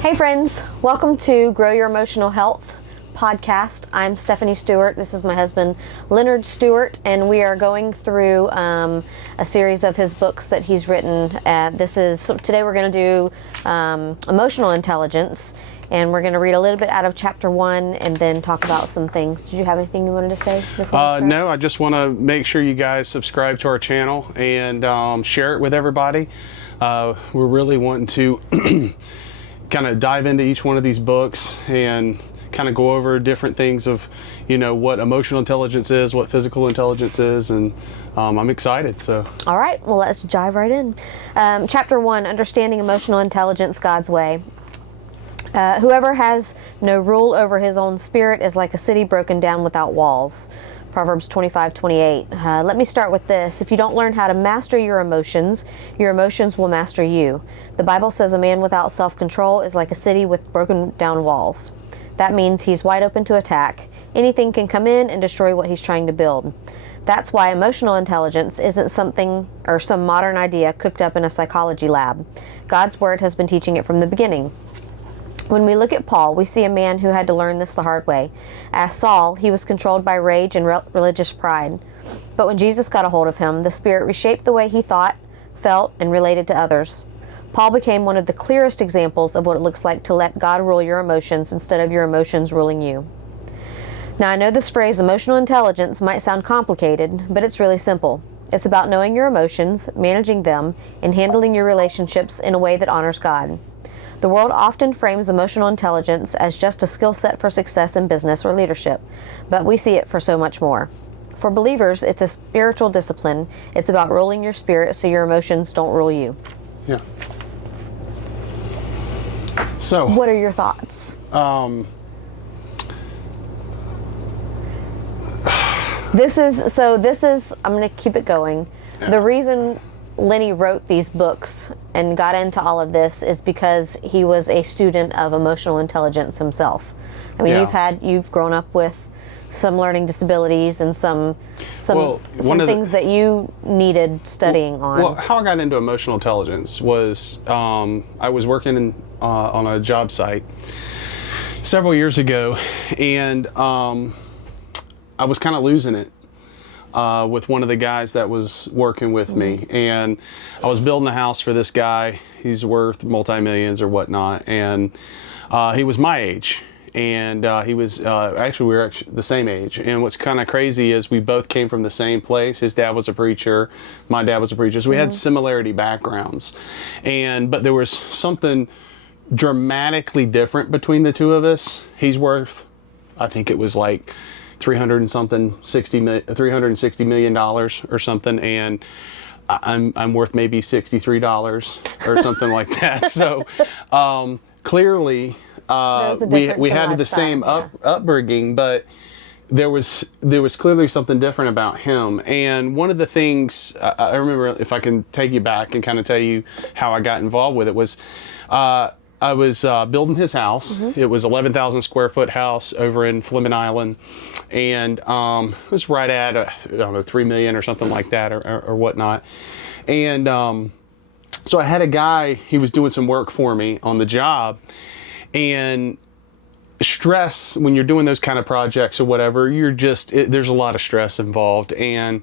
Hey friends, welcome to Grow Your Emotional Health podcast. I'm Stephanie Stewart. This is my husband, Leonard Stewart, and we are going through a series of his books that he's written. Today we're going to do emotional intelligence, and we're going to read a little bit out of chapter 1 and then talk about some things. Did you have anything you wanted to say before we start? No, I just want to make sure you guys subscribe to our channel and share it with everybody. We're really wanting to kind of dive into each one of these books and kind of go over different things of, what emotional intelligence is, what physical intelligence is, and I'm excited. So. All right, well, let's dive right in. Chapter 1, Understanding Emotional Intelligence God's Way. Whoever has no rule over his own spirit is like a city broken down without walls. Proverbs 25:28. Let me start with this. If you don't learn how to master your emotions will master you. The Bible says a man without self-control is like a city with broken down walls. That means he's wide open to attack. Anything can come in and destroy what he's trying to build. That's why emotional intelligence isn't something or some modern idea cooked up in a psychology lab. God's Word has been teaching it from the beginning. When we look at Paul, we see a man who had to learn this the hard way. As Saul, he was controlled by rage and religious pride. But when Jesus got a hold of him, the Spirit reshaped the way he thought, felt, and related to others. Paul became one of the clearest examples of what it looks like to let God rule your emotions instead of your emotions ruling you. Now, I know this phrase, emotional intelligence, might sound complicated, but it's really simple. It's about knowing your emotions, managing them, and handling your relationships in a way that honors God. The world often frames emotional intelligence as just a skill set for success in business or leadership, but we see it for so much more. For believers, it's a spiritual discipline. It's about ruling your spirit so your emotions don't rule you. Yeah. So. What are your thoughts? This is, I'm going to keep it going. Yeah. The reason Lenny wrote these books and got into all of this is because he was a student of emotional intelligence himself. I mean, you've grown up with some learning disabilities and some things that you needed studying on. Well, how I got into emotional intelligence was I was working on a job site several years ago, and I was kind of losing it. With one of the guys that was working with me, and I was building a house for this guy. He's worth multi-millions or whatnot, and he was my age, and he was we were the same age. And what's kind of crazy is we both came from the same place. His dad was a preacher, my dad was a preacher, so we had similarity backgrounds, but there was something dramatically different between the two of us. He's worth, I think it was like $360 million or something, and I'm worth maybe $63 or something like that. So clearly we had the same upbringing, but there was clearly something different about him. And one of the things I remember, if I can take you back and kind of tell you how I got involved with it, was I was building his house. It was 11,000 square foot house over in Fleming Island, and it was right at I don't know, $3 million or something like that, or whatnot. And so I had a guy. He was doing some work for me on the job, and stress when you're doing those kind of projects or whatever, there's a lot of stress involved. And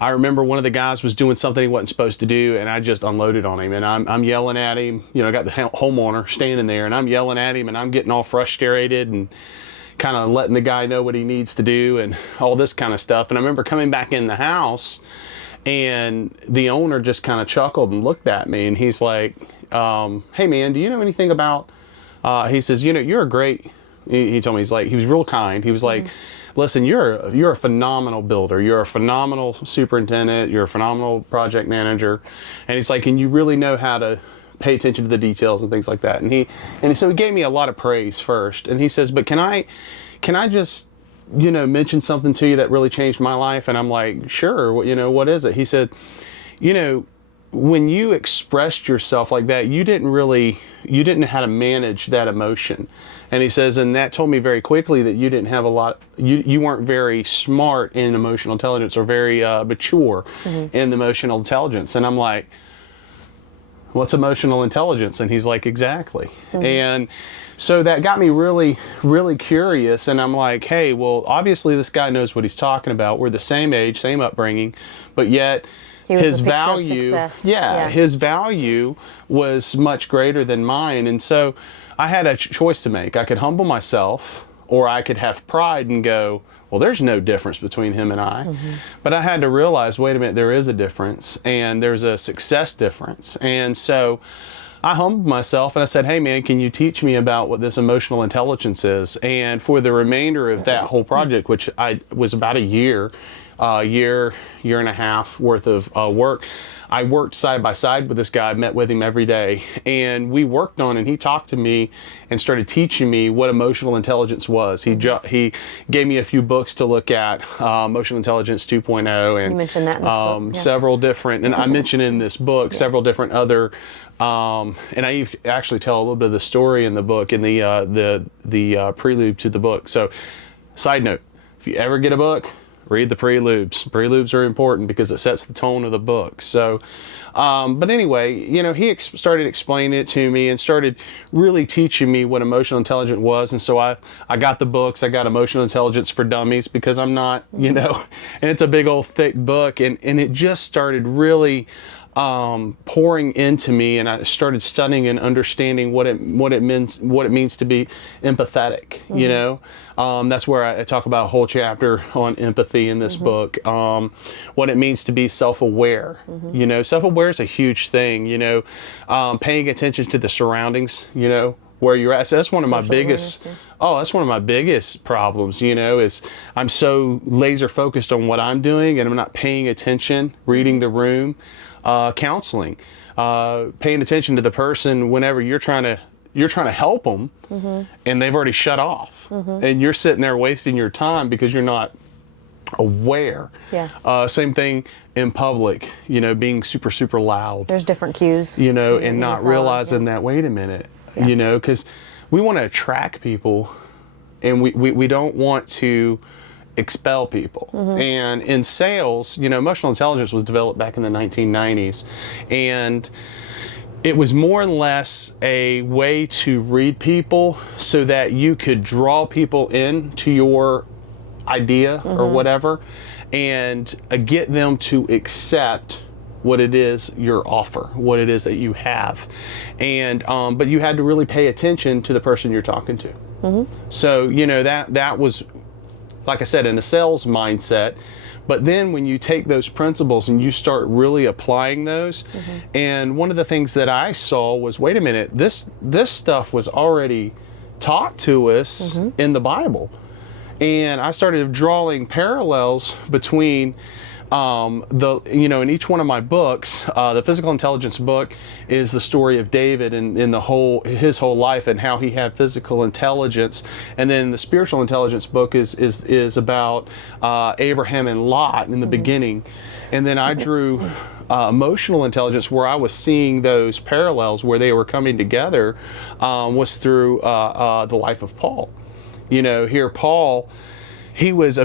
I remember one of the guys was doing something he wasn't supposed to do, and I just unloaded on him, and I'm yelling at him. I got the homeowner standing there, and I'm yelling at him, and I'm getting all frustrated and kind of letting the guy know what he needs to do and all this kind of stuff. And I remember coming back in the house, and the owner just kind of chuckled and looked at me, and he's like, hey man, do you know anything about, he says, you're a great, he told me, he was real kind. He was like, listen, you're a phenomenal builder. You're a phenomenal superintendent. You're a phenomenal project manager. And he's like, and you really know how to pay attention to the details and things like that. And so he gave me a lot of praise first. And he says, but can I just, mention something to you that really changed my life? And I'm like, sure. What is it? He said, when you expressed yourself like that, you didn't know how to manage that emotion. And he says, and that told me very quickly that you didn't have you weren't very smart in emotional intelligence, or very mature in emotional intelligence. And I'm like, what's emotional intelligence? And he's like, exactly. And so that got me really, really curious. And I'm like, hey, well, obviously this guy knows what he's talking about. We're the same age, same upbringing, but yet his value, his value was much greater than mine. And so I had a choice to make. I could humble myself, or I could have pride and go, well, there's no difference between him and I. But I had to realize, wait a minute, there is a difference, and there's a success difference. And so I humbled myself and I said, hey man, can you teach me about what this emotional intelligence is? And for the remainder of that whole project, which was about a year and a half worth of work, I worked side by side with this guy. I met with him every day, and we worked on, and he talked to me and started teaching me what emotional intelligence was. He gave me a few books to look at, Emotional Intelligence 2.0, and you mentioned that in this book. Several different, and I mentioned in this book several different other, and I actually tell a little bit of the story in the book, in the prelude to the book. So, side note, if you ever get a book, read the preludes. Preludes are important because it sets the tone of the book. So, but anyway, you know, he started explaining it to me and started really teaching me what emotional intelligence was. And so I got the books. I got Emotional Intelligence for Dummies because I'm not, you know, and it's a big old thick book. And it just started really pouring into me, and I started studying and understanding what it means to be empathetic. You know, that's where I talk about a whole chapter on empathy in this book. What it means to be self-aware. You know, self-aware is a huge thing. You know, paying attention to the surroundings. You know, where you're at. So that's one of my biggest. That's one of my biggest problems, you know, is I'm so laser focused on what I'm doing and I'm not paying attention, reading the room, counseling, paying attention to the person whenever you're trying to help them and they've already shut off and you're sitting there wasting your time because you're not aware. Same thing in public, you know, being super, super loud. There's different cues. You know, and not realizing that, wait a minute, you know, because we want to attract people and we don't want to expel people. And in sales, you know, emotional intelligence was developed back in the 1990s. And it was more or less a way to read people so that you could draw people into your idea or whatever and get them to accept what it is your offer, what it is that you have. And but you had to really pay attention to the person you're talking to. So, you know, that was, like I said, in a sales mindset. But then when you take those principles and you start really applying those, and one of the things that I saw was, wait a minute, this stuff was already taught to us in the Bible. And I started drawing parallels between you know, in each one of my books, the physical intelligence book is the story of David and in his whole life and how he had physical intelligence, and then the spiritual intelligence book is about Abraham and Lot in the beginning, and then I drew emotional intelligence, where I was seeing those parallels where they were coming together, was through the life of Paul. You know, here Paul, he was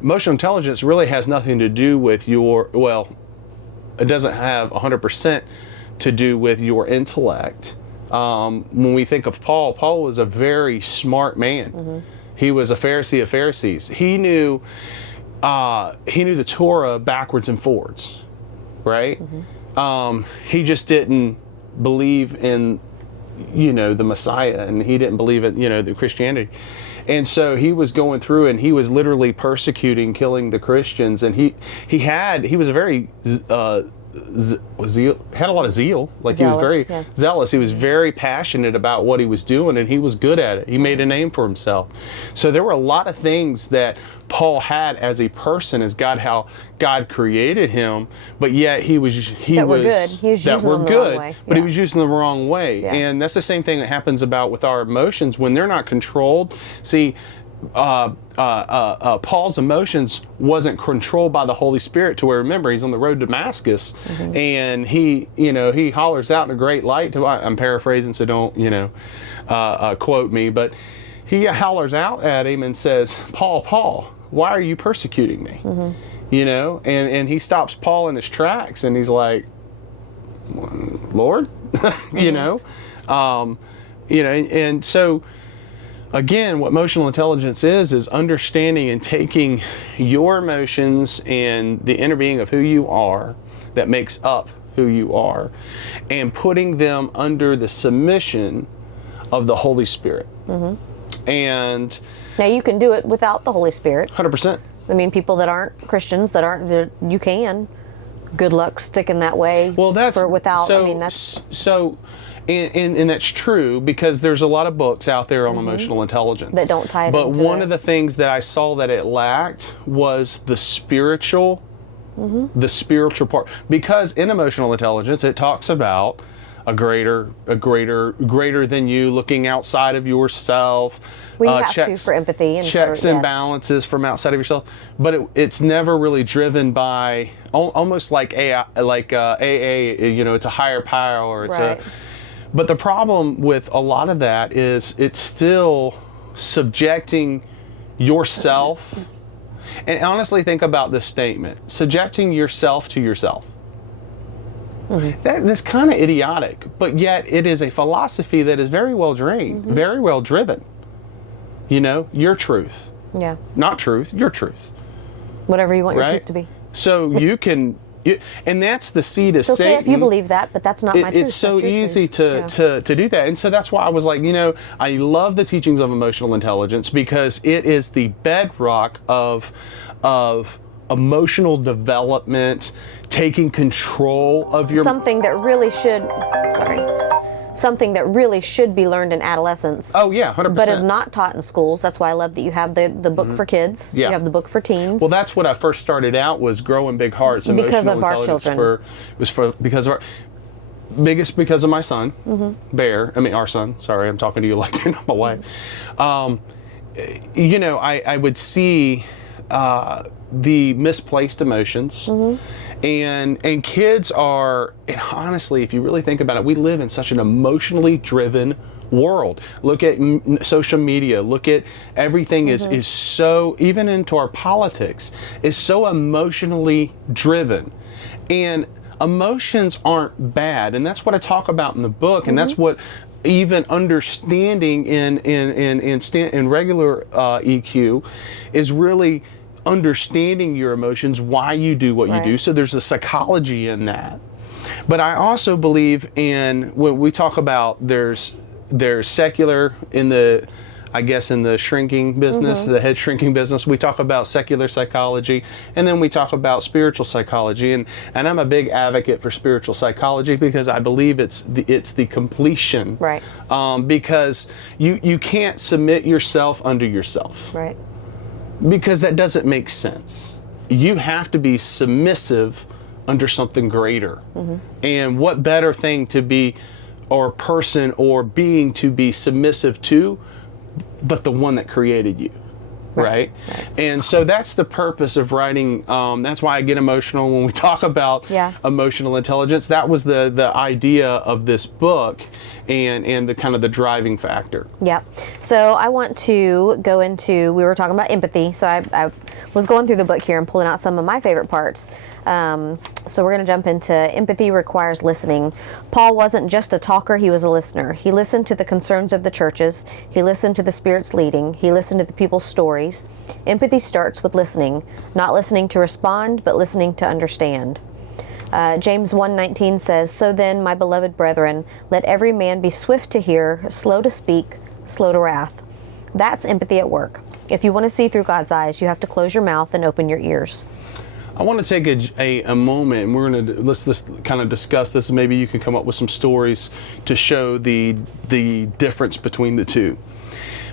emotional intelligence really has nothing to do with it doesn't have 100% to do with your intellect. When we think of Paul was a very smart man. He was a Pharisee of Pharisees. He knew the Torah backwards and forwards, right? He just didn't believe in, you know, the Messiah, and he didn't believe in, you know, the Christianity. And so he was going through and he was literally persecuting, killing the Christians. And he was a very, had a lot of zeal. Like zealous, he was very zealous. He was very passionate about what he was doing, and he was good at it. He made a name for himself. So there were a lot of things that Paul had as a person, how God created him, but yet he was good. He was using them the wrong way. But he was using them the wrong way. And that's the same thing that happens with our emotions when they're not controlled. See, Paul's emotions wasn't controlled by the Holy Spirit, to where, remember, he's on the road to Damascus, and he hollers out in a great light. I'm paraphrasing, so don't, you know, quote me, but he hollers out at him and says, Paul, why are you persecuting me? You know, and he stops Paul in his tracks, and he's like, Lord, you know, and so again, what emotional intelligence is understanding and taking your emotions and the inner being of who you are that makes up who you are and putting them under the submission of the Holy Spirit. And now you can do it without the Holy Spirit. 100%. I mean, people that aren't Christians, you can. Good luck sticking that way. Well, that's without. So, I mean, that's so. And that's true because there's a lot of books out there on emotional intelligence that don't tie it But into one of the things that I saw that it lacked was the spiritual part. Because in emotional intelligence, it talks about a greater than you, looking outside of yourself. We have to for empathy and checks for, and yes. balances from outside of yourself. But it's never really driven by almost like AA. You know, it's a higher power, or it's right. But the problem with a lot of that is it's still subjecting yourself. And honestly, think about this statement: subjecting yourself to yourself. That's kind of idiotic, but yet it is a philosophy that is very well trained, very well driven. You know, your truth. Yeah. Not truth, your truth. Whatever you want your Right? truth to be. So you can, and that's the seed of It's okay Satan. if you believe that, but that's not my truth. It's so That's your easy truth. to do that. And so that's why I was like, you know, I love the teachings of emotional intelligence because it is the bedrock of emotional development, taking control of your Something that really should be learned in adolescence. Oh yeah, 100%. But is not taught in schools. That's why I love that you have the book for kids. Yeah. You have the book for teens. Well, that's what I first started out was Growing Big Hearts. Because Emotional of our intelligence children. Because of my son, Bear. I mean, our son. Sorry, I'm talking to you like you're not my wife. You know, I would see the misplaced emotions, and kids are. And honestly, if you really think about it, we live in such an emotionally driven world. Look at social media. Look at everything is so, even into our politics, is so emotionally driven. And emotions aren't bad. And that's what I talk about in the book. And that's what even understanding in regular EQ is really understanding your emotions, why you do what you do. So there's a psychology in that. But I also believe in, when we talk about there's secular in the shrinking business, the head shrinking business. We talk about secular psychology, and then we talk about spiritual psychology. And I'm a big advocate for spiritual psychology because I believe it's the completion. Right. Because you can't submit yourself under yourself. Right. Because that doesn't make sense. You have to be submissive under something greater. And what better thing to be, or person or being to be submissive to, but the one that created you, right? And so that's the purpose of writing. That's why I get emotional when we talk about emotional intelligence. That was the idea of this book, and the kind of the driving factor. Yeah. So I want to go into, we were talking about empathy. So I was going through the book here and pulling out some of my favorite parts. So we're going to jump into empathy requires listening. Paul wasn't just a talker, he was a listener. He listened to the concerns of the churches. He listened to the Spirit's leading. He listened to the people's stories. Empathy starts with listening, not listening to respond, but listening to understand. James 1:19 says, "So then, my beloved brethren, let every man be swift to hear, slow to speak, slow to wrath." That's empathy at work. If you want to see through God's eyes, you have to close your mouth and open your ears. I want to take a moment, and we're going to let's kind of discuss this, and maybe you can come up with some stories to show the difference between the two.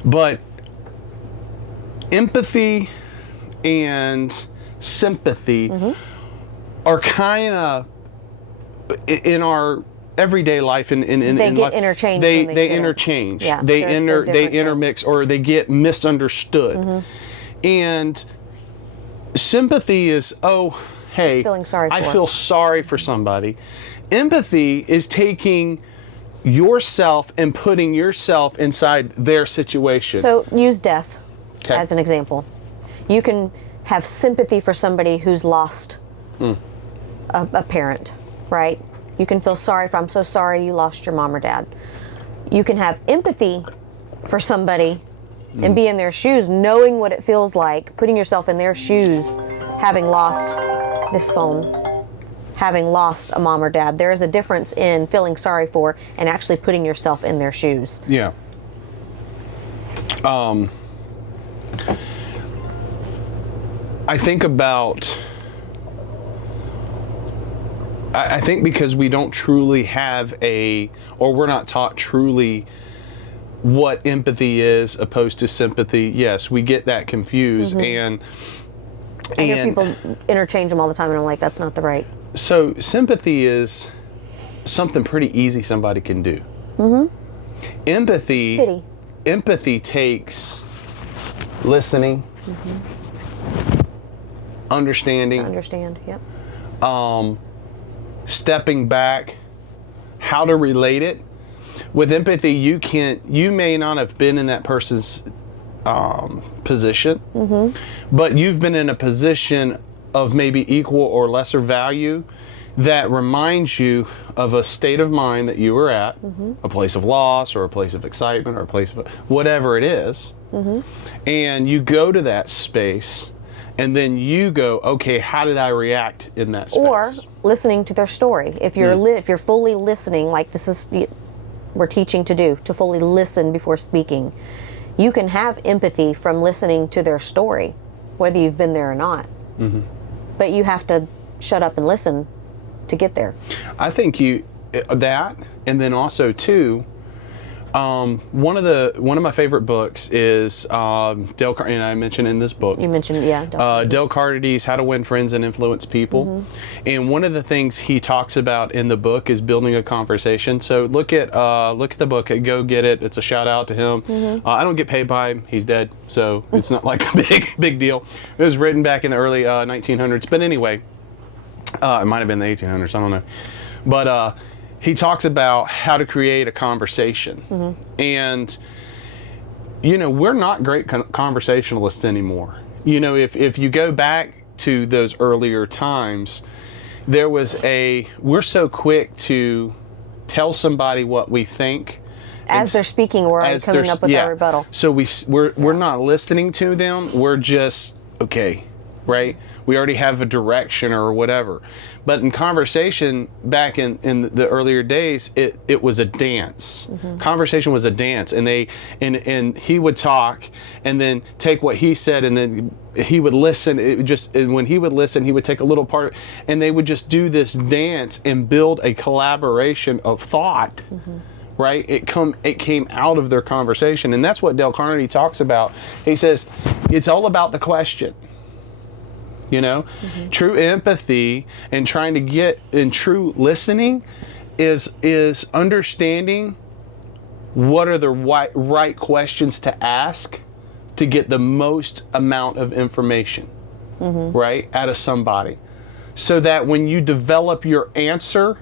But empathy and sympathy are kind of in our everyday life. In They get life, interchanged. They shouldn't. interchange. Yeah, they they're different intermix, things. or they get misunderstood. And sympathy is, oh, hey, feeling sorry I for. feel sorry for somebody. Empathy is taking yourself and putting yourself inside their situation. So use death Okay. as an example. You can have sympathy for somebody who's lost a parent, right? You can feel sorry for, I'm so sorry you lost your mom or dad. You can have empathy for somebody and be in their shoes, knowing what it feels like, putting yourself in their shoes, having lost this phone, having lost a mom or dad. There is a difference in feeling sorry for and actually putting yourself in their shoes. Yeah. I think about, I think because we don't truly have or we're not taught truly what empathy is opposed to sympathy. Yes, we get that confused. And I hear people interchange them all the time, and I'm like, that's not the right. So sympathy is something pretty easy somebody can do. Empathy takes listening, understanding, Yep. stepping back, how to relate it. With empathy, you may not have been in that person's position, but you've been in a position of maybe equal or lesser value that reminds you of a state of mind that you were at, a place of loss or a place of excitement or a place of whatever it is, and you go to that space and then you go, okay, how did I react in that space? Or listening to their story. If you're if you're fully listening, like this is we're teaching to do, to fully listen before speaking, you can have empathy from listening to their story, whether you've been there or not. But you have to shut up and listen to get there. I think that, and then also too, one of my favorite books is Dale Carnegie, and I mentioned in this book. You mentioned, Dale Carnegie's How to Win Friends and Influence People. And one of the things he talks about in the book is building a conversation. So look at the book, go get it. It's a shout out to him. I don't get paid by him. He's dead, so it's not like a big deal. It was written back in the early 1900s, but anyway, it might have been the 1800s. I don't know, but. He talks about how to create a conversation. And, we're not great conversationalists anymore. If you go back to those earlier times, we're so quick to tell somebody what we think. As they're speaking, we're already coming up with our rebuttal. So we're not listening to them. We're just, okay, right? We already have a direction or whatever. But in conversation back in the earlier days, it was a dance. Conversation was a dance, and and he would talk and then take what he said, and then he would listen. And when he would listen, he would take a little part, and they would just do this dance and build a collaboration of thought. Right? It came out of their conversation, and that's what Dale Carnegie talks about. He says it's all about the question. True empathy and trying to get in true listening is understanding what are the right questions to ask to get the most amount of information, right, out of somebody, so that when you develop your answer,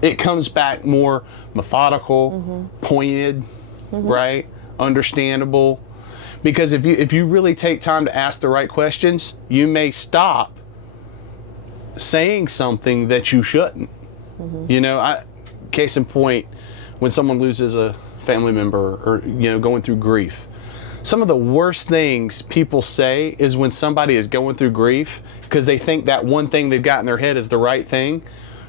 it comes back more methodical, pointed, right, understandable. Because if you really take time to ask the right questions, you may stop saying something that you shouldn't. Case in point, when someone loses a family member or going through grief, some of the worst things people say is when somebody is going through grief because they think that one thing they've got in their head is the right thing,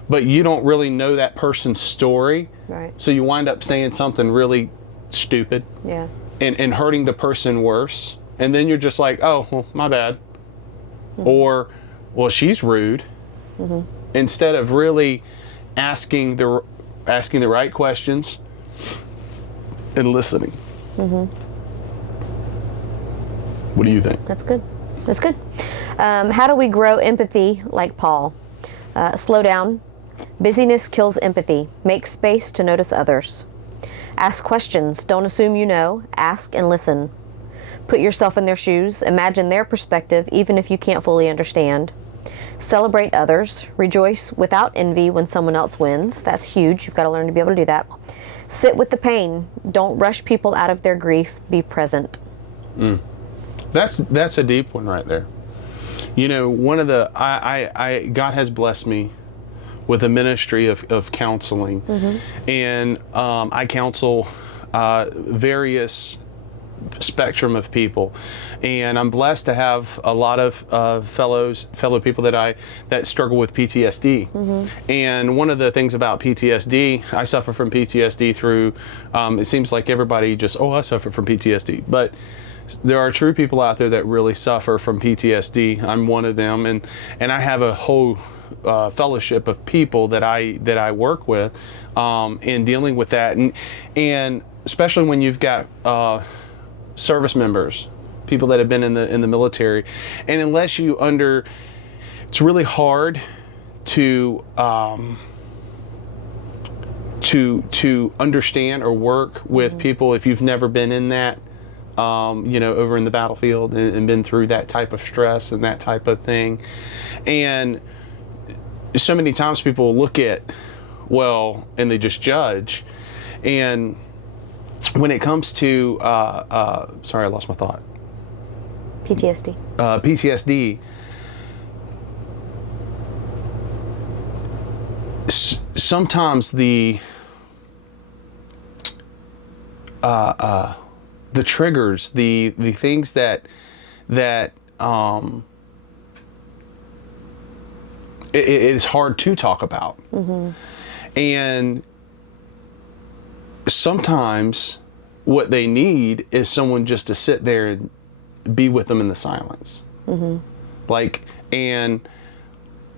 but you don't really know that person's story. Right. So you wind up saying something really stupid. Yeah. And hurting the person worse. And then you're just like, oh, well, my bad. Or, well, she's rude. Instead of really asking the right questions and listening. What do you think? That's good. That's good. How do we grow empathy like Paul? Slow down. Busyness kills empathy. Make space to notice others. Ask questions. Don't assume you know. Ask and listen. Put yourself in their shoes. Imagine their perspective, even if you can't fully understand. Celebrate others. Rejoice without envy when someone else wins. That's huge. You've got to learn to be able to do that. Sit with the pain. Don't rush people out of their grief. Be present. That's a deep one right there. One of the God has blessed me with a ministry of counseling. And I counsel various spectrum of people, and I'm blessed to have a lot of fellow people that struggle with PTSD. And one of the things about PTSD, I suffer from PTSD through it seems like everybody just, I suffer from PTSD, but there are true people out there that really suffer from PTSD. I'm one of them, and I have a whole fellowship of people that I work with in dealing with that, and especially when you've got service members, people that have been in the military, and unless you it's really hard to understand or work with people if you've never been in that. Over in the battlefield and been through that type of stress and that type of thing. And so many times people look at, and they just judge. And when it comes to, sorry, I lost my thought. PTSD. PTSD. Sometimes the triggers, the things that it is hard to talk about. And sometimes what they need is someone just to sit there and be with them in the silence. And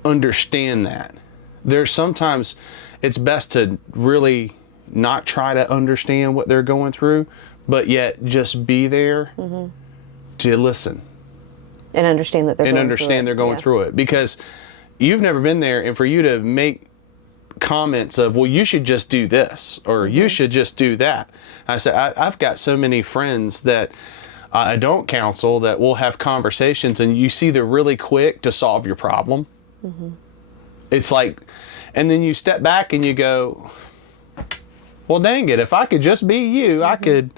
understand that. There's sometimes it's best to really not try to understand what they're going through, but yet just be there to listen and understand that they're going through it, because you've never been there, and for you to make comments of, you should just do this or you should just do that. I said I've got so many friends that I don't counsel that will have conversations, and you see they're really quick to solve your problem. It's like, and then you step back and you go, well, dang it, if I could just be you, I could.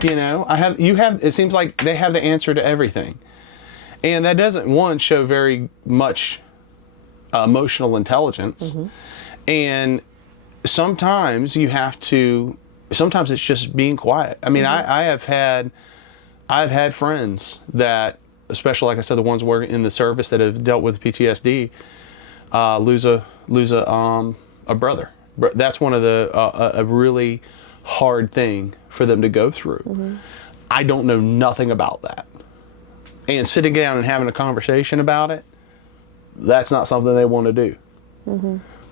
It seems like they have the answer to everything. And that doesn't, show very much emotional intelligence. And sometimes sometimes it's just being quiet. I mean, I've had friends that, especially like I said, the ones working in the service that have dealt with PTSD, lose a brother. That's one of a really hard thing for them to go through. I don't know nothing about that. And sitting down and having a conversation about it, that's not something they want to do.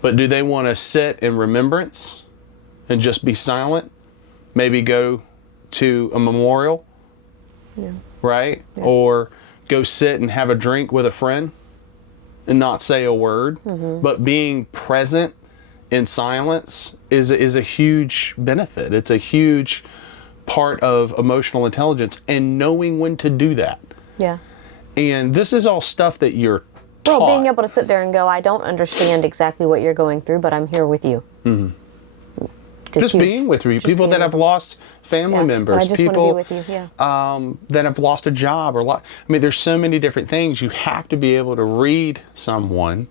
But do they want to sit in remembrance and just be silent? Maybe go to a memorial, right? Yeah. Or go sit and have a drink with a friend and not say a word. But being present in silence is a huge benefit. It's a huge part of emotional intelligence, and knowing when to do that. Yeah. And this is all stuff that you're taught. Well, being able to sit there and go, I don't understand exactly what you're going through, but I'm here with you. Just being with you. People that have lost family members. I just people want to be with you. That have lost a job. There's so many different things. You have to be able to read someone.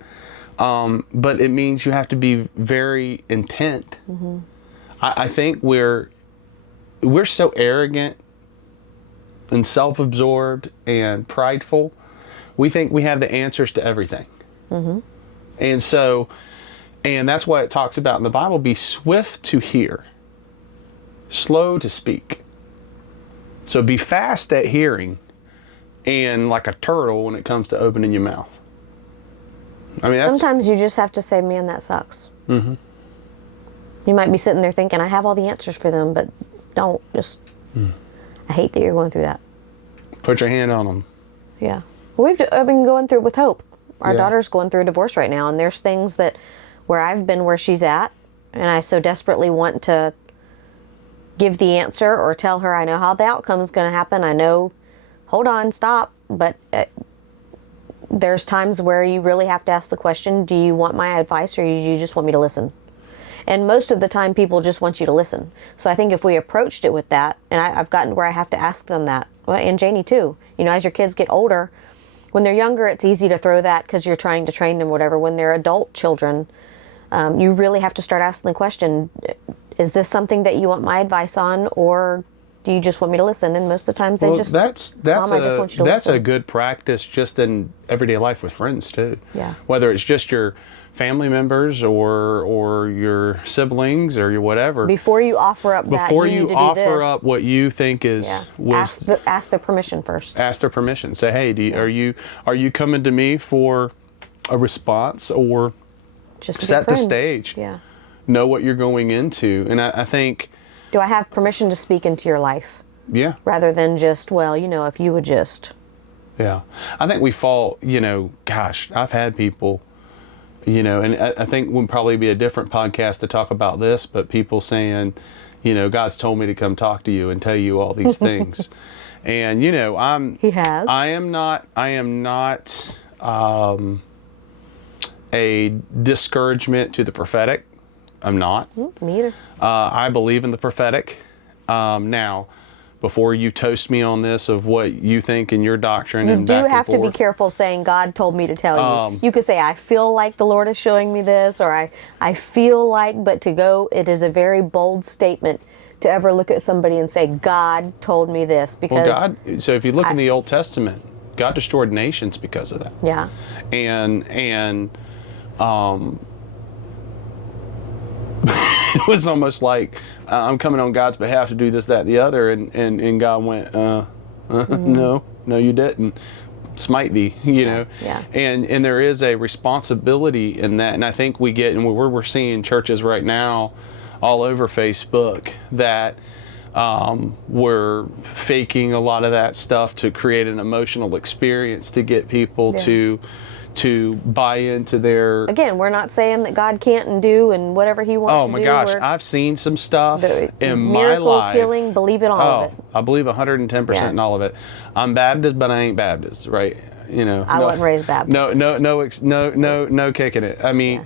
But it means you have to be very intent. I think we're so arrogant and self-absorbed and prideful. We think we have the answers to everything. And that's why it talks about in the Bible, be swift to hear, slow to speak. So be fast at hearing and like a turtle when it comes to opening your mouth. I mean, sometimes you just have to say, man, that sucks. You might be sitting there thinking, I have all the answers for them, but don't. I hate that you're going through that. Put your hand on them. Yeah. I've been going through with Hope. Our daughter's going through a divorce right now, and there's things where I've been where she's at, and I so desperately want to give the answer or tell her I know how the outcome is going to happen. I know, hold on, stop. But there's times where you really have to ask the question, do you want my advice or do you just want me to listen? And most of the time people just want you to listen. So I think if we approached it with that, and I've gotten where I have to ask them that, well, and Janie too, as your kids get older, when they're younger, it's easy to throw that because you're trying to train them, whatever. When they're adult children, you really have to start asking the question, is this something that you want my advice on, or do you just want me to listen? And most of the times they just, Mom, I just want you to that's listen. a good practice just in everyday life with friends too. Yeah. Whether it's just your family members or your siblings or your whatever. Before you offer up that, Before you you need to do offer this. up what you think is Ask their permission first. ask their permission. Say, hey, are you coming to me for a response, or Just to be set the friends. stage? Yeah. Know what you're going into. And I think, Do I have permission to speak into your life? yeah. Rather than just, well, if you would just. Yeah. I think we fall, gosh, I've had people, and I think would probably be a different podcast to talk about this, but people saying, God's told me to come talk to you and tell you all these things. And, He has. I am not a discouragement to the prophetic. I'm not. Me either. I believe in the prophetic. Now, before you toast me on this of what you think in your doctrine, You and do back have and to be forth, careful saying, God told me to tell you. You could say, I feel like the Lord is showing me this, or I feel like, but it is a very bold statement to ever look at somebody and say, God told me this, because so if you look in the Old Testament, God destroyed nations because of that. yeah, And it was almost like I'm coming on God's behalf to do this, that, and the other, and God went, no, you didn't. Smite thee, Yeah. And there is a responsibility in that, and I think we get, and we're seeing churches right now all over Facebook that we're faking a lot of that stuff to create an emotional experience to get people to buy into their. Again, we're not saying that God can't and do and whatever He wants Oh to my do. gosh, I've seen some stuff in my miracles, life. healing, believe in all of it. I believe 110% in all of it. I'm Baptist, but I ain't Baptist, right? I wasn't raised Baptist. No kicking it. I mean,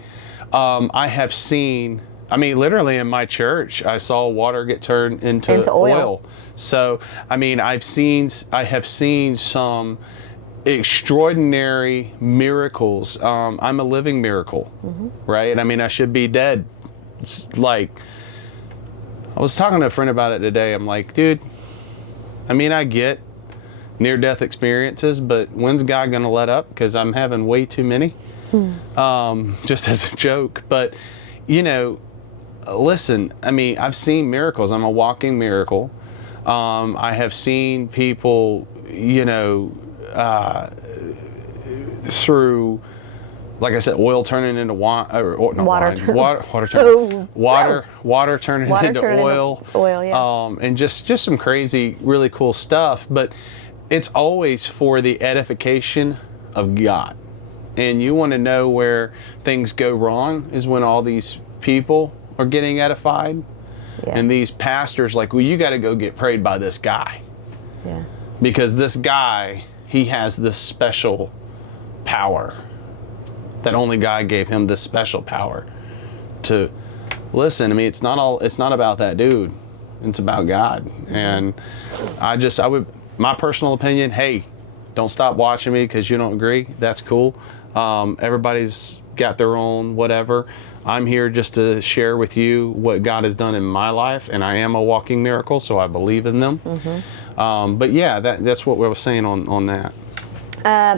I have seen. I mean, literally in my church, I saw water get turned into oil. So, I mean, I have seen some extraordinary miracles. I'm a living miracle, right? I mean, I should be dead. It's like, I was talking to a friend about it today. I'm like, dude, I mean, I get near-death experiences, but when's God going to let up? Because I'm having way too many, just as a joke. But, listen, I mean, I've seen miracles. I'm a walking miracle. I have seen people, through, like I said, oil turning into water turning into oil. And just some crazy, really cool stuff. But it's always for the edification of God. And you want to know where things go wrong is when all these people are getting edified. Yeah. And these pastors like, well, you got to go get prayed by this guy. Yeah. Because this guy, he has this special power. That only God gave him this special power to listen. I mean, it's not about that dude. It's about God. And I would, my personal opinion, hey, don't stop watching me because you don't agree. That's cool. Everybody's got their own whatever. I'm here just to share with you what God has done in my life, and I am a walking miracle, so I believe in them. But yeah, that's what we were saying on that.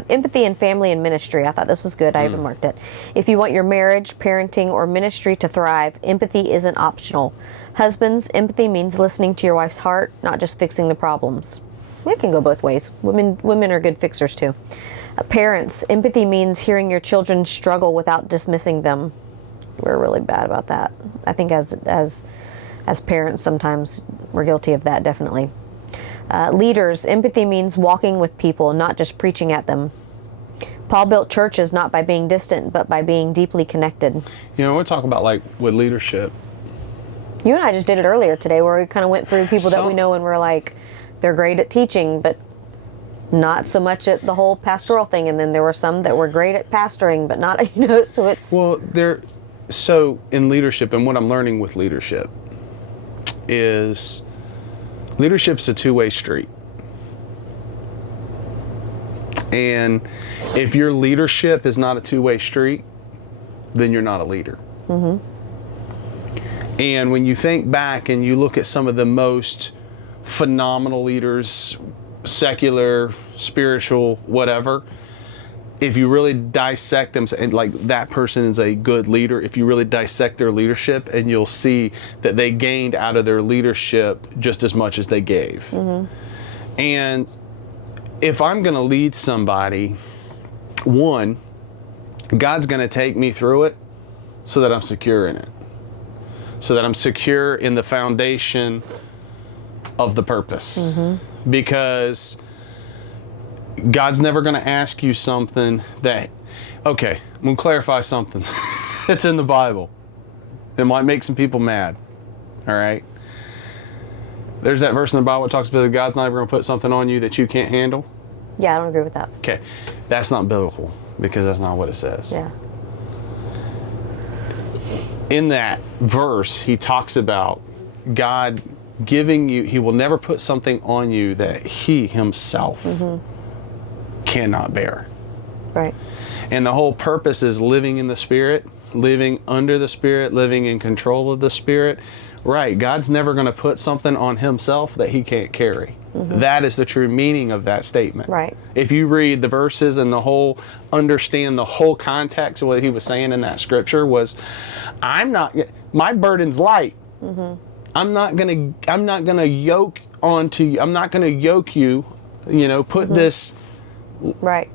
Empathy in family and ministry. I thought this was good. I even marked it. If you want your marriage, parenting, or ministry to thrive, empathy isn't optional. Husbands, empathy means listening to your wife's heart, not just fixing the problems. It can go both ways. Women are good fixers too. Parents, empathy means hearing your children struggle without dismissing them. We're really bad about that. I think as parents, sometimes we're guilty of that, definitely. Leaders, empathy means walking with people, not just preaching at them. Paul built churches not by being distant, but by being deeply connected. We're talking about like with leadership. You and I just did it earlier today where we kind of went through people that we know and we're like, they're great at teaching, but not so much at the whole pastoral thing. And then there were some that were great at pastoring, but not, so it's... Well, so in leadership, and what I'm learning with leadership is leadership's a two-way street. And if your leadership is not a two-way street, then you're not a leader. And when you think back and you look at some of the most phenomenal leaders, secular, spiritual, whatever, if you really dissect them, and like that person is a good leader, if you really dissect their leadership, and you'll see that they gained out of their leadership just as much as they gave. And if I'm going to lead somebody, one, God's going to take me through it so that I'm secure in it. So that I'm secure in the foundation of the purpose. Because God's never going to ask you something that, okay, I'm going to clarify something. It's in the Bible. It might make some people mad. All right? There's that verse in the Bible that talks about that God's not ever going to put something on you that you can't handle. Yeah, I don't agree with that. Okay. That's not biblical, because that's not what it says. Yeah. In that verse, he talks about God giving you, he will never put something on you that he himself cannot bear. Right. And the whole purpose is living in the Spirit, living under the Spirit, living in control of the Spirit. Right. God's never going to put something on himself that he can't carry. That is the true meaning of that statement. Right. If you read the verses and understand the whole context of what he was saying in that scripture was, my burden's light. I'm not gonna yoke onto you. I'm not gonna yoke you, put this right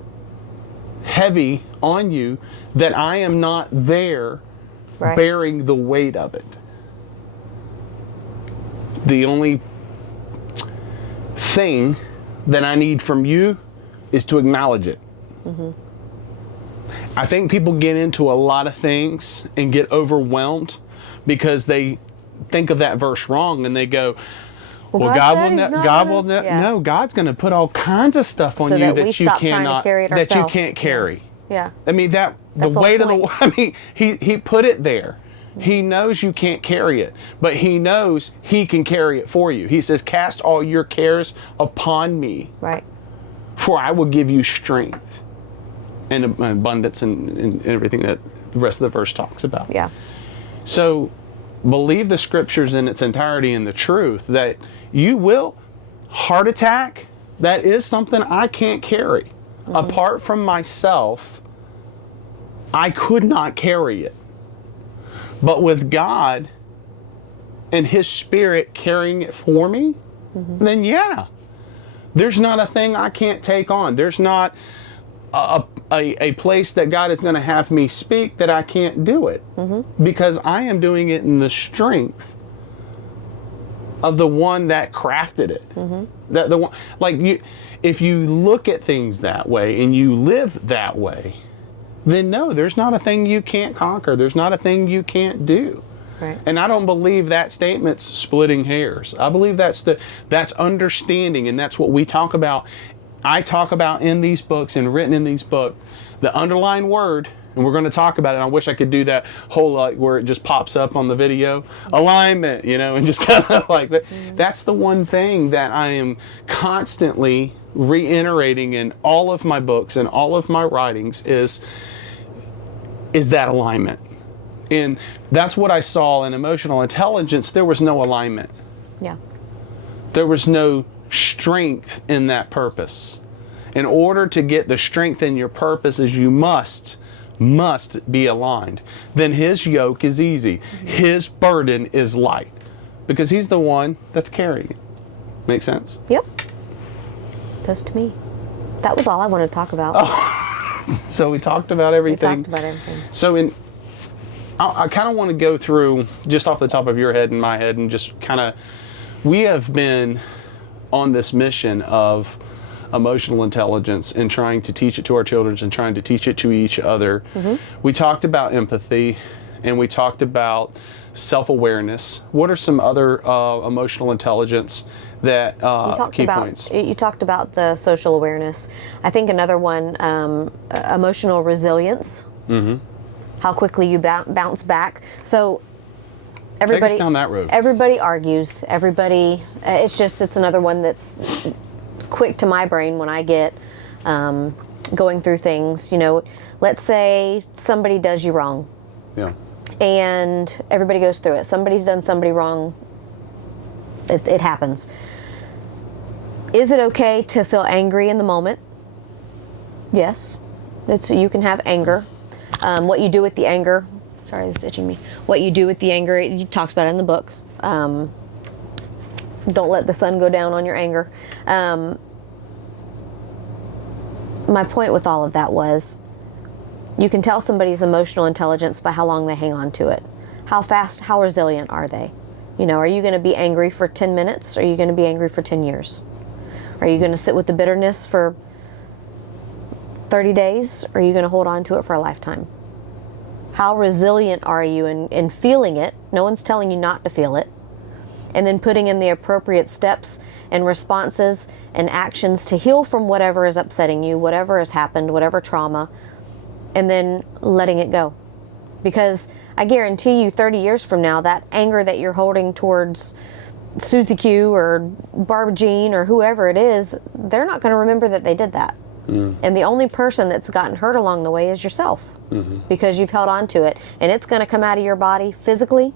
heavy on you that I am not there bearing the weight of it. The only thing that I need from you is to acknowledge it. I think people get into a lot of things and get overwhelmed because they think of that verse wrong, and they go, well, no, God's going to put all kinds of stuff on you that you cannot, that you can't carry. Yeah. I mean, the weight of the, I mean, he put it there. He knows you can't carry it, but he knows he can carry it for you. He says, cast all your cares upon me. Right. For I will give you strength and abundance and everything that the rest of the verse talks about. Yeah. So believe the scriptures in its entirety and the truth that you will. Heart attack, that is something I can't carry. Apart from myself, I could not carry it. But with God and his Spirit carrying it for me, then yeah, there's not a thing I can't take on. There's not a place that God is going to have me speak that I can't do it. Because I am doing it in the strength of the one that crafted it. That the one, like you, if you look at things that way and you live that way, then no, there's not a thing you can't conquer. There's not a thing you can't do. Right. And I don't believe that statement's splitting hairs. I believe that's understanding, and that's what we talk about. I talk about in these books and written in these books, the underlying word, and we're going to talk about it. And I wish I could do that whole where it just pops up on the video, alignment, and just kind of like that. That's the one thing that I am constantly reiterating in all of my books and all of my writings is that alignment. And that's what I saw in emotional intelligence. There was no alignment. Yeah. There was no strength in that purpose. In order to get the strength in your purposes, you must be aligned. Then his yoke is easy. His burden is light. Because he's the one that's carrying it. Make sense? Yep. Does to me. That was all I wanted to talk about. So we talked about everything. So I kind of want to go through, just off the top of your head and my head, and just kind of, we have been on this mission of emotional intelligence and trying to teach it to our children and trying to teach it to each other. We talked about empathy, and we talked about self-awareness. What are some other emotional intelligence that key points? You talked about the social awareness. I think another one, emotional resilience. How quickly you bounce back. So everybody, take us down that road. Everybody argues. It's another one that's quick to my brain when I get going through things. You know, let's say somebody does you wrong. Yeah. And everybody goes through it. Somebody's done somebody wrong. It happens. Is it okay to feel angry in the moment? Yes. You can have anger. What you do with the anger, sorry, this is itching me. What you do with the anger, it talks about it in the book. Don't let the sun go down on your anger. My point with all of that was, you can tell somebody's emotional intelligence by how long they hang on to it. How fast, how resilient are they? You know, are you going to be angry for 10 minutes? Or are you going to be angry for 10 years? Are you going to sit with the bitterness for 30 days? Or are you going to hold on to it for a lifetime? How resilient are you in feeling it? No one's telling you not to feel it. And then putting in the appropriate steps and responses and actions to heal from whatever is upsetting you, whatever has happened, whatever trauma, and then letting it go. Because I guarantee you 30 years from now, that anger that you're holding towards Susie Q or Barbara Jean or whoever it is, they're not going to remember that they did that. And the only person that's gotten hurt along the way is yourself, because you've held on to it. And it's going to come out of your body physically.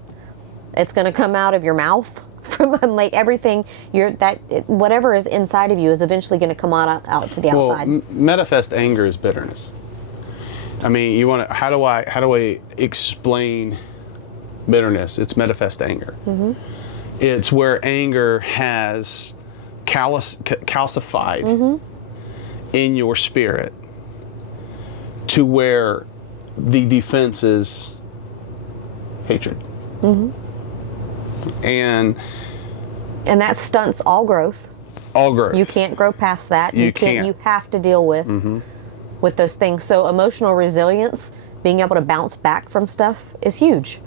It's going to come out of your mouth. From like everything, whatever is inside of you is eventually going to come out to the outside. Manifest anger is bitterness. I mean, you want to? How do I explain bitterness? It's manifest anger. It's where anger has calcified in your spirit to where the defense is hatred. And that stunts all growth. All growth. You can't grow past that. You can't. You have to deal with those things. So emotional resilience, being able to bounce back from stuff, is huge.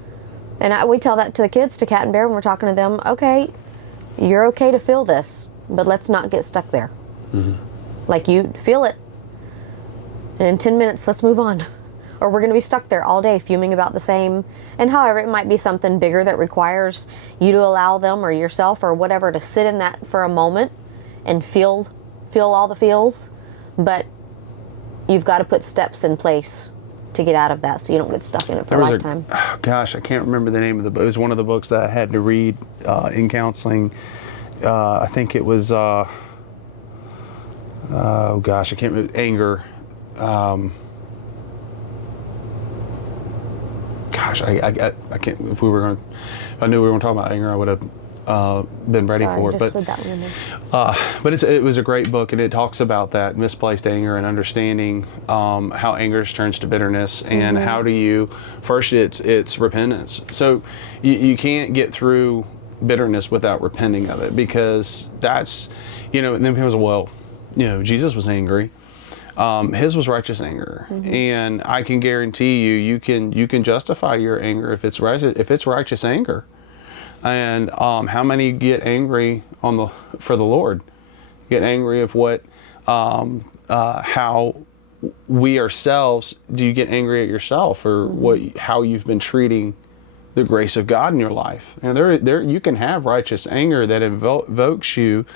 And we tell that to the kids, to Cat and Bear, when we're talking to them. Okay, you're okay to feel this, but let's not get stuck there. Like, you feel it, and in 10 minutes, let's move on. Or we're going to be stuck there all day fuming about the same. And however, it might be something bigger that requires you to allow them or yourself or whatever to sit in that for a moment and feel all the feels. But you've got to put steps in place to get out of that so you don't get stuck in it for a lifetime. Gosh, I can't remember the name of the book. It was one of the books that I had to read in counseling. I think it was, oh gosh, I can't remember, Anger. Gosh, I can't. If I knew we were going to talk about anger, I would have been ready for it. Just that one in there. But it was a great book, and it talks about that misplaced anger and understanding how anger turns to bitterness, and how do you first it's repentance. So you can't get through bitterness without repenting of it, because that's, and then people say, well, Jesus was angry. His was righteous anger, and I can guarantee you can justify your anger if it's righteous anger. And how many get angry for the Lord? Get angry of what? How we ourselves? Do you get angry at yourself, or how you've been treating the grace of God in your life? And there you can have righteous anger that invokes you,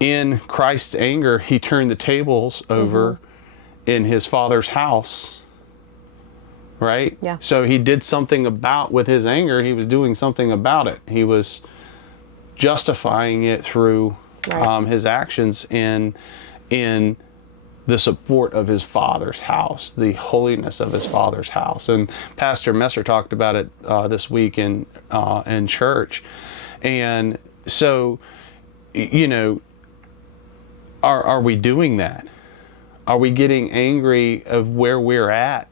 In Christ's anger, he turned the tables over in his Father's house, right? Yeah. So he did something with his anger, he was doing something about it. He was justifying it through his actions in the support of his Father's house, the holiness of his Father's house. And Pastor Messer talked about it this week in church. And so, Are we doing that? Are we getting angry of where we're at,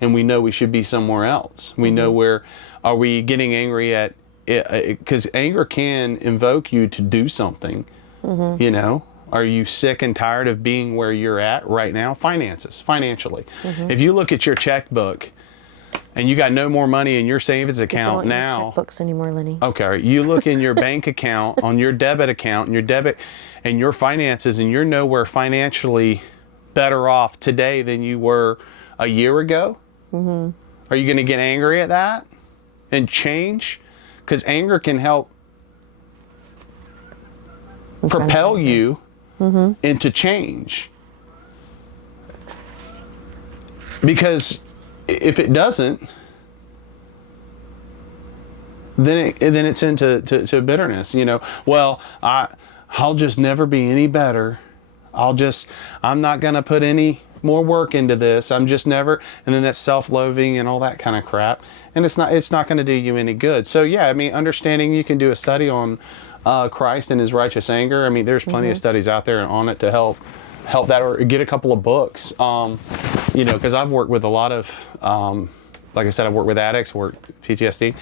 and we know we should be somewhere else? We know where. Are we getting angry at? Because anger can invoke you to do something. Are you sick and tired of being where you're at right now? Financially. If you look at your checkbook and you got no more money in your savings account now. Don't use checkbooks anymore, Lenny. Okay, you look in your bank account, on your debit account, and your finances, and you're nowhere financially better off today than you were a year ago. Are you going to get angry at that and change? Because anger can help propel you into change. Because if it doesn't, then it's into bitterness. Well, I'll just never be any better. I'm not going to put any more work into this. I'm just never, and then that's self-loathing and all that kind of crap. And it's not going to do you any good. So yeah, I mean, understanding you can do a study on Christ and his righteous anger. I mean, there's plenty of studies out there on it to help that, or get a couple of books. Because I've worked with a lot of, like I said, I've worked with addicts, worked PTSD,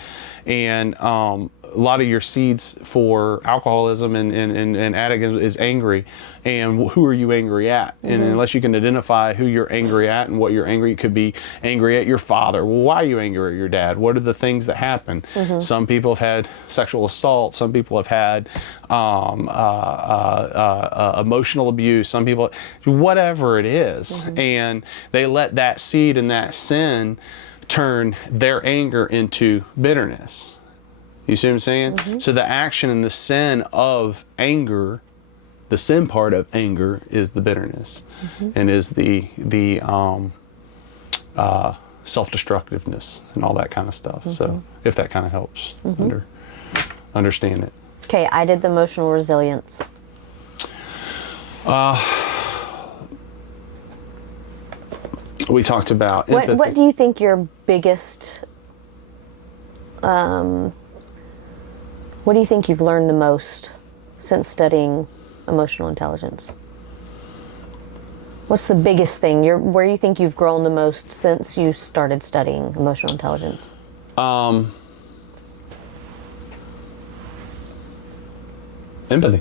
and a lot of your seeds for alcoholism and addict is angry. And who are you angry at? And unless you can identify who you're angry at and what you're angry, you could be angry at your father. Well, why are you angry at your dad? What are the things that happen? Some people have had sexual assault. Some people have had emotional abuse. Some people, whatever it is. And they let that seed and that sin turn their anger into bitterness. You see what I'm saying? So the action and the sin of anger, the sin part of anger, is the bitterness, and is the self-destructiveness and all that kind of stuff. So if that kind of helps understand it. Okay, I did the emotional resilience. We talked about empathy. What do you think your biggest what do you think you've learned the most since studying emotional intelligence? What's the biggest thing? Where you think you've grown the most since you started studying emotional intelligence? Empathy.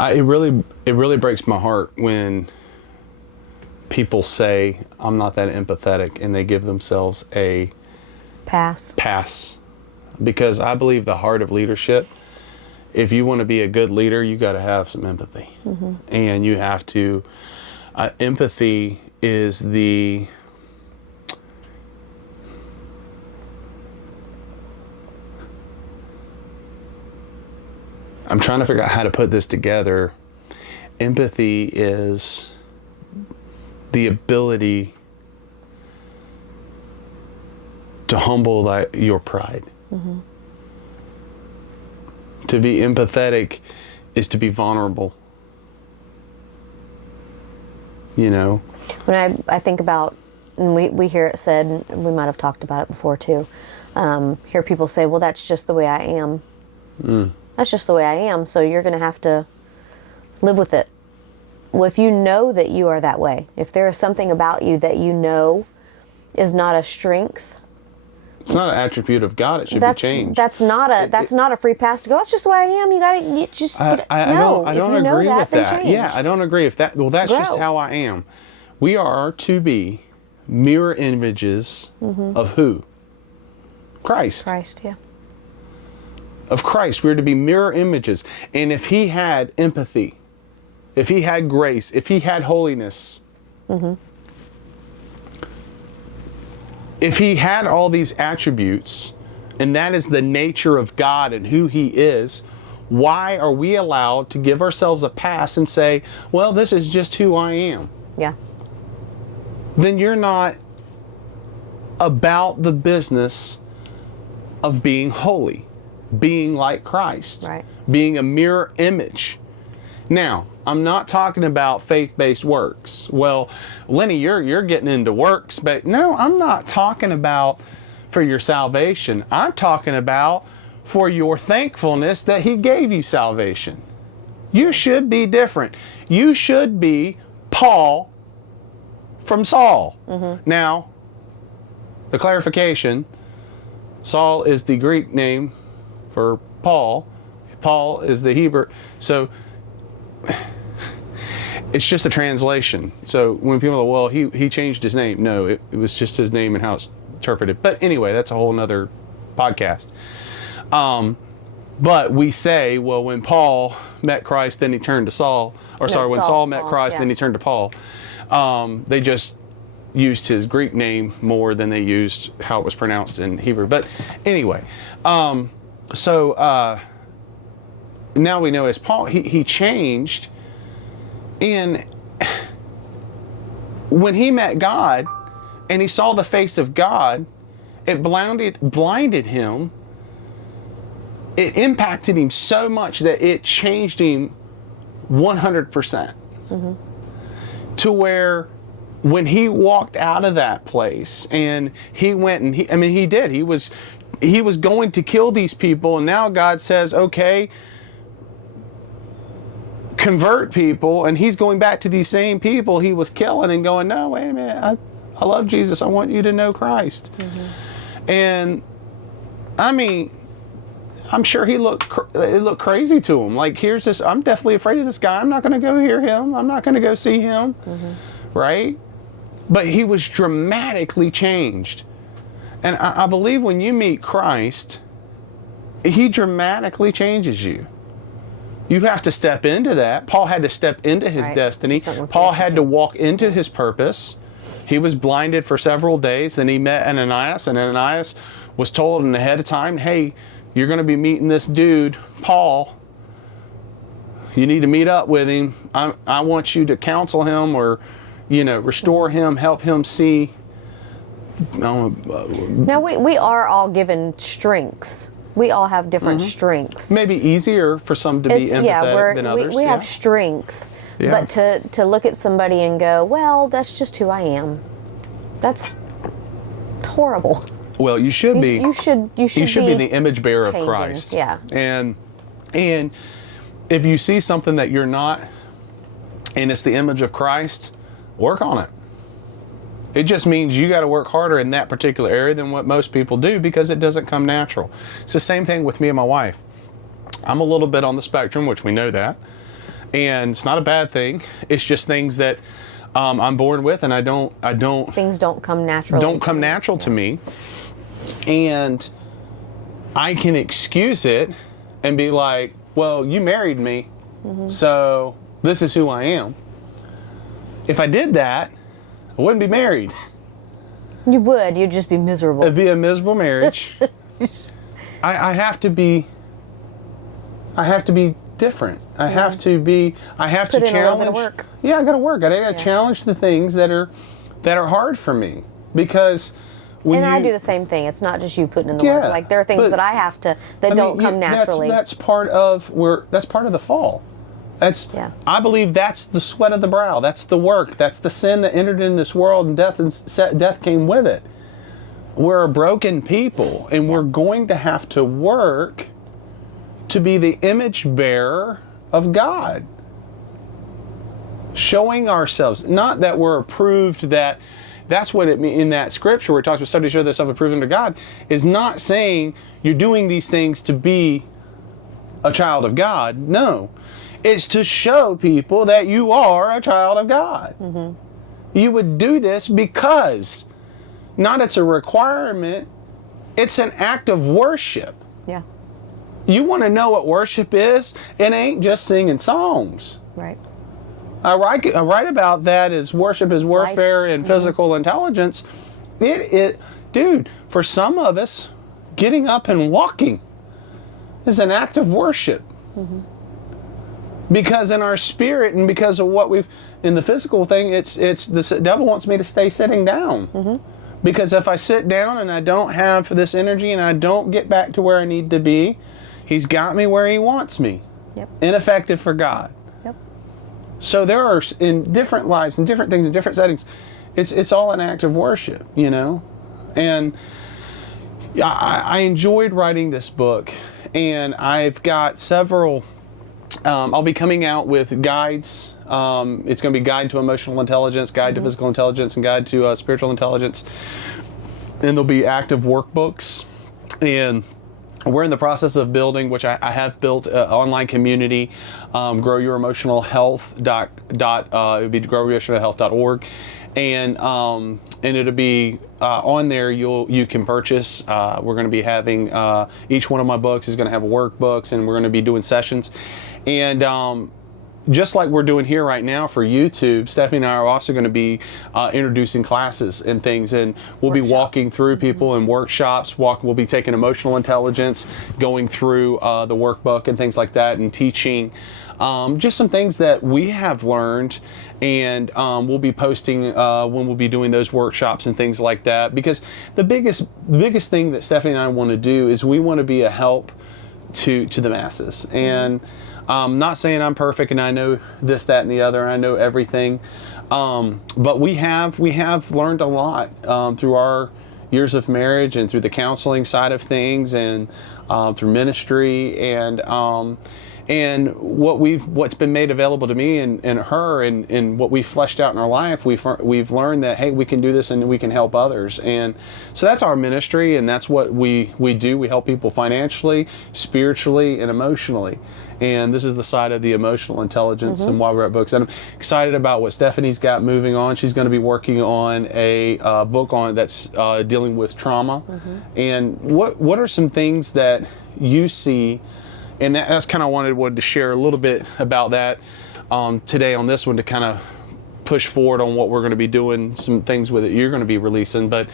It really breaks my heart when people say I'm not that empathetic and they give themselves a pass, because I believe the heart of leadership, if you want to be a good leader, you got to have some empathy. And you have to, empathy is I'm trying to figure out how to put this together. Empathy is the ability to humble your pride. To be empathetic is to be vulnerable. When I think about, and we hear it said, and we might have talked about it before too, hear people say, well, that's just the way I am. That's just the way I am, so you're going to have to live with it. Well, if you know that you are that way, if there is something about you that you know is not a strength, it's not an attribute of God. It should be changed. That's not a free pass to go. That's just the way I am. I don't agree with that. Yeah, I don't agree if that. Well, that's just how I am. We are to be mirror images of who? Christ. Yeah. Of Christ. We're to be mirror images. And if he had empathy, if he had grace, if he had holiness, if he had all these attributes, and that is the nature of God and who he is, why are we allowed to give ourselves a pass and say, well, this is just who I am? Yeah. Then you're not about the business of being holy, being like Christ, right, being a mirror image. Now, I'm not talking about faith-based works. Well, Lenny, you're getting into works, but no, I'm not talking about for your salvation. I'm talking about for your thankfulness that he gave you salvation. You should be different. You should be Paul from Saul. Now, the clarification, Saul is the Greek name for Paul. Paul is the Hebrew. So it's just a translation. So when people are, well, he changed his name. No, it was just his name and how it's interpreted. But anyway, that's a whole nother podcast. But we say, well, when Paul met Christ, then he turned to Saul. Or no, sorry, when Saul met Christ, then he turned to Paul. They just used his Greek name more than they used how it was pronounced in Hebrew. But anyway, now we know as Paul, he changed. And when he met God and he saw the face of God, it blinded him. It impacted him so much that it changed him 100%. To where when he walked out of that place and he went and he did. He was going to kill these people, and now God says, okay, convert people, and he's going back to these same people he was killing and going, no, wait a minute, I love Jesus. I want you to know Christ. And I mean, I'm sure it looked crazy to him. Like, here's this, I'm definitely afraid of this guy. I'm not going to go hear him. I'm not going to go see him. Right? But he was dramatically changed. And I believe when you meet Christ, he dramatically changes you. You have to step into that. Paul had to step into his destiny. Paul had to walk into his purpose. He was blinded for several days. Then he met Ananias, and Ananias was told ahead of time, hey, you're going to be meeting this dude, Paul. You need to meet up with him. I want you to counsel him, or, restore him, help him see. Now, we are all given strengths. We all have different strengths. Maybe easier for some to be empathetic than others. We have strengths. But to look at somebody and go, well, that's just who I am. That's horrible. Well, you should be. You should be the image bearer of Christ. Yeah. And if you see something that you're not, and it's the image of Christ, work on it. It just means you got to work harder in that particular area than what most people do, because it doesn't come natural. It's the same thing with me and my wife. I'm a little bit on the spectrum, which we know that. And it's not a bad thing. It's just things that I'm born with, and I don't. Things don't come naturally. Don't come natural to me. And I can excuse it and be like, well, you married me, so this is who I am. If I did that, I wouldn't be married. You would. You'd just be miserable. It'd be a miserable marriage. I have to be different. I have to Put in challenge. a little bit of work. Yeah, I got to work. I got to challenge the things that are hard for me, because I do the same thing. It's not just you putting in the work. Like, there are things that I have to don't come naturally. That's part of the fall. I believe that's the sweat of the brow. That's the work. That's the sin that entered in this world, and death came with it. We're a broken people, and we're going to have to work to be the image bearer of God. Showing ourselves, not that we're approved, that's what it means in that scripture where it talks about study to show themselves approved unto God, is not saying you're doing these things to be a child of God. No. It's to show people that you are a child of God. You would do this because, not it's a requirement, it's an act of worship. Yeah. You want to know what worship is? It ain't just singing songs. Right. I write about that as worship is warfare and physical intelligence. Dude, for some of us, getting up and walking is an act of worship. Because in our spirit, and because of what in the physical thing, it's the devil wants me to stay sitting down. Because if I sit down and I don't have this energy and I don't get back to where I need to be, he's got me where he wants me. Ineffective for God. So there are, in different lives and different things in different settings, it's all an act of worship, And I enjoyed writing this book, and I've got several. I'll be coming out with guides. It's going to be Guide to Emotional Intelligence, Guide to Physical Intelligence, and Guide to Spiritual Intelligence. And there'll be active workbooks. And we're in the process of building, which I have built, an online community, growyouremotionalhealth. It would be growyouremotionalhealth.org. And it'll be on there. You can purchase. We're going to be having each one of my books is going to have workbooks, and we're going to be doing sessions. And just like we're doing here right now for YouTube, Stephanie and I are also going to be introducing classes and things, and we'll be walking through people in workshops. We'll be taking emotional intelligence, going through the workbook and things like that, and teaching just some things that we have learned, and we'll be posting when we'll be doing those workshops and things like that. Because the biggest thing that Stephanie and I want to do is we want to be a help to the masses. And not saying I'm perfect and I know this, that, and the other, and I know everything, but we have learned a lot through our years of marriage and through the counseling side of things, and through ministry, and what's been made available to me and her, and what we've fleshed out in our life. We've learned that, hey, we can do this and we can help others, and so that's our ministry, and that's what we do. We help people financially, spiritually, and emotionally. And this is the side of the emotional intelligence and why we're at books. And I'm excited about what Stephanie's got moving on. She's going to be working on a book on that's dealing with trauma. And what are some things that you see? And that's kind of wanted to share a little bit about that today on this one, to kind of push forward on what we're going to be doing, some things with it you're going to be releasing. But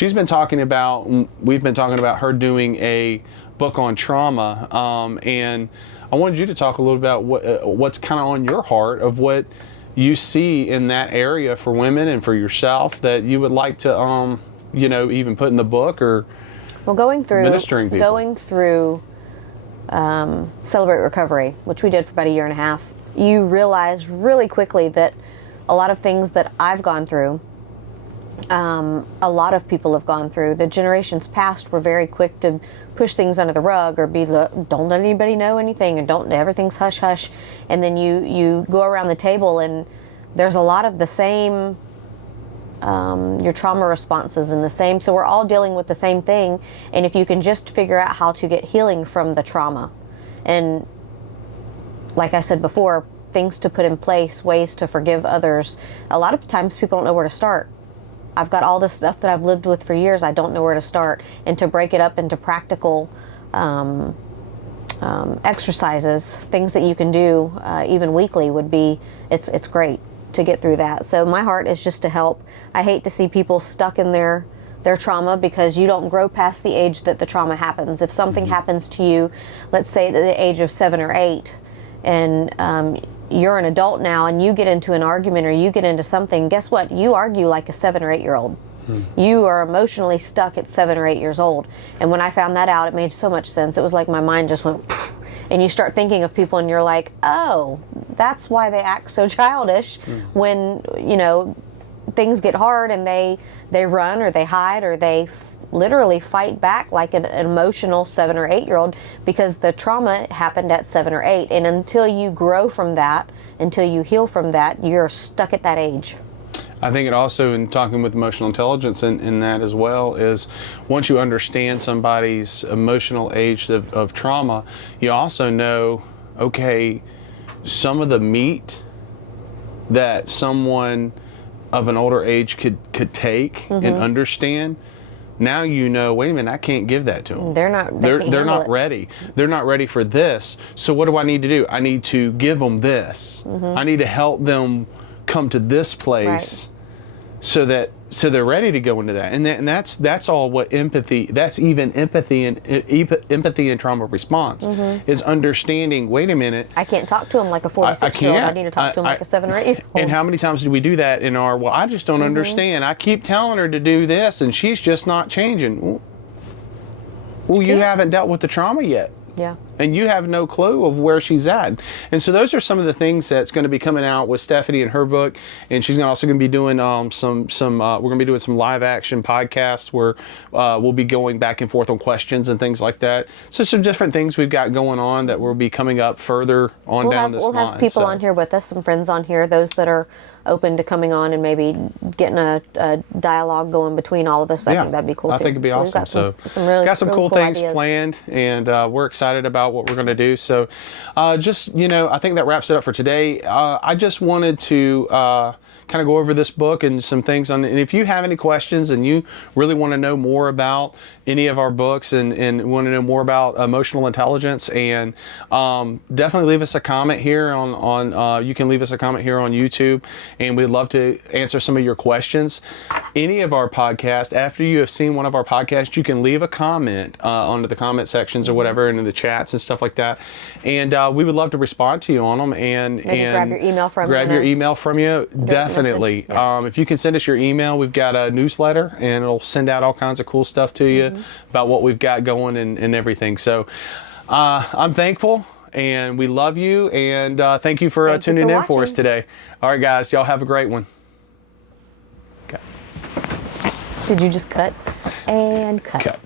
we've been talking about her doing a book on trauma, and I wanted you to talk a little about what's kind of on your heart, of what you see in that area for women and for yourself that you would like to, even put in the book, or going through ministering people. Going through Celebrate Recovery, which we did for about a year and a half, you realize really quickly that a lot of things that I've gone through, a lot of people have gone through. The generations past were very quick to push things under the rug, or don't let anybody know anything, and everything's hush hush. And then you go around the table, and there's a lot of the same, your trauma responses and the same. So we're all dealing with the same thing. And if you can just figure out how to get healing from the trauma, and like I said before, things to put in place, ways to forgive others. A lot of times people don't know where to start. I've got all this stuff that I've lived with for years. I don't know where to start. And to break it up into practical exercises, things that you can do even weekly, would be, it's great to get through that. So my heart is just to help. I hate to see people stuck in their trauma, because you don't grow past the age that the trauma happens. If something happens to you, let's say at the age of 7 or 8, and you're an adult now, and you get into an argument or you get into something, guess what? You argue like a 7 or 8 year old. You are emotionally stuck at 7 or 8 years old. And when I found that out, it made so much sense. It was like my mind just went, poof, and you start thinking of people, and you're like, oh, that's why they act so childish when, things get hard, and they run, or they hide, or they literally fight back like an emotional 7 or 8 year old, because the trauma happened at 7 or 8. And until you grow from that, until you heal from that, you're stuck at that age. I think it also, in talking with emotional intelligence in that as well, is once you understand somebody's emotional age of trauma, you also know, okay, some of the meat that someone of an older age could take and understand. Now you know, wait a minute, I can't give that to them. They're not ready. They're not ready for this. So what do I need to do? I need to give them this. I need to help them come to this place, so they're ready to go into that. And that's all what empathy. That's even empathy and trauma response is understanding. Wait a minute. I can't talk to him like a 46-year-old. I need to talk to him like a 7 or 8 year old. And how many times do we do that in our? Well, I just don't understand. I keep telling her to do this, and she's just not changing. Well, you haven't dealt with the trauma yet. Yeah. And you have no clue of where she's at. And so those are some of the things that's going to be coming out with Stephanie in her book. And she's also going to be doing we're going to be doing some live action podcasts where we'll be going back and forth on questions and things like that. So some different things we've got going on that will be coming up further on down this line. We'll have people on here with us, some friends on here, those that are open to coming on and maybe getting a dialogue going between all of us. I think that'd be cool too. I think it'd be awesome. So we've got some really cool things ideas planned, and we're excited about what we're going to do. So just, I think that wraps it up for today. I just wanted to kind of go over this book and some things and if you have any questions and you really want to know more about any of our books and want to know more about emotional intelligence, and definitely leave us a comment here on you can leave us a comment here on YouTube, and we'd love to answer some of your questions. Any of our podcasts, after you have seen one of our podcasts, you can leave a comment under the comment sections or whatever, and in the chats and stuff like that, and we would love to respond to you on them and grab your email from you. Definitely. Yeah. If you can send us your email, we've got a newsletter, and it'll send out all kinds of cool stuff to you about what we've got going and everything. So I'm thankful, and we love you, and thank you for tuning in for us today. All right, guys, y'all have a great one. Okay. Did you just cut? And cut. Cut.